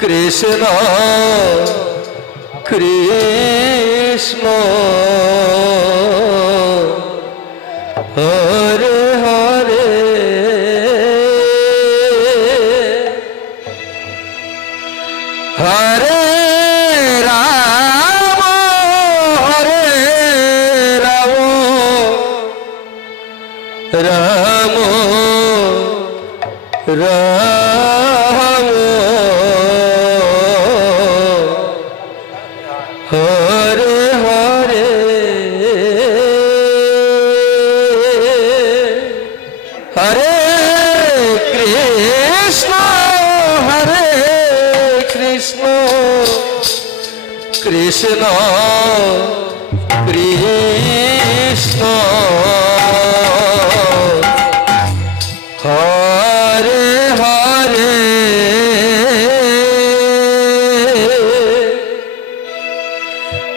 Krishna Krishna Hare Hare Hare Ram Ram Ram Hare Hare Hare Krishna Krishna Krishna Hare Hare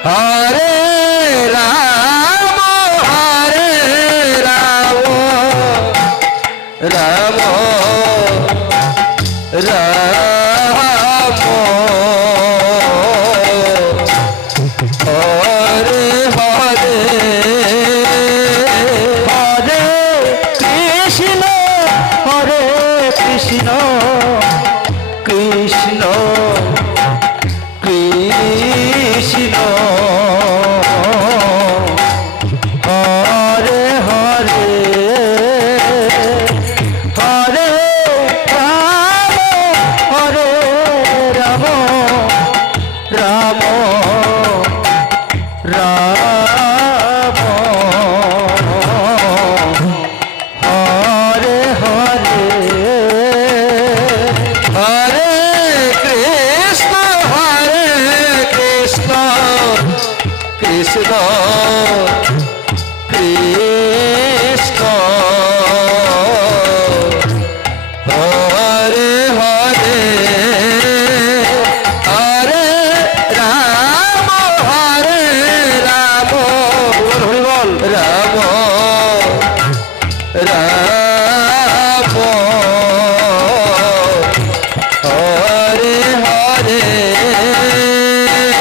Hare Ram Ram Ram Hare Hare Hare Krishna Krishna Krishna Hare Hare Hare Ram Ram Ram Hare Hare Hare Krishna Krishna Krishna Hare Hare Hare Ram বল Ram Ram Hare Hare Hare Krishna Krishna Krishna Krishna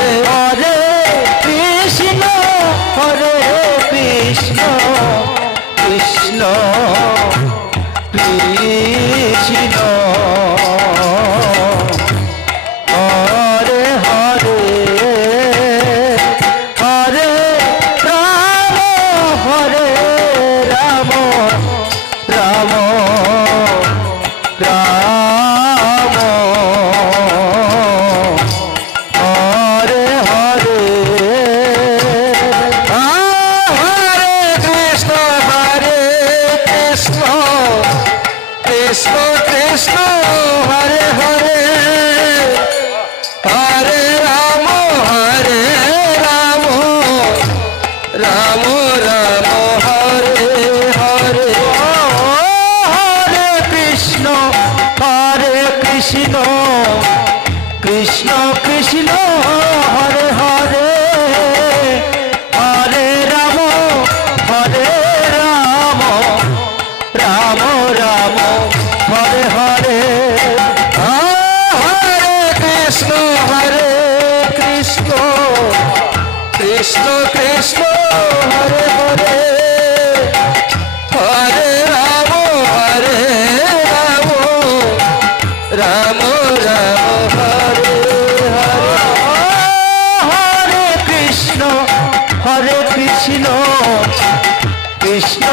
Hare Hare Hare Ram Ram Ram Hare Hare Hare Krishna Krishna Krishna Hare Hare Hare Ram Ram Ram Hare Hare Hare Krishna Krishna Krishna Krishna Hare Hare Hare Ram Ram Ram Hare Hare Hare Krishna Krishna Krishna Krishna Hare Hare Hare Ram Ram Hare Hare Hare Krishna Krishna Krishna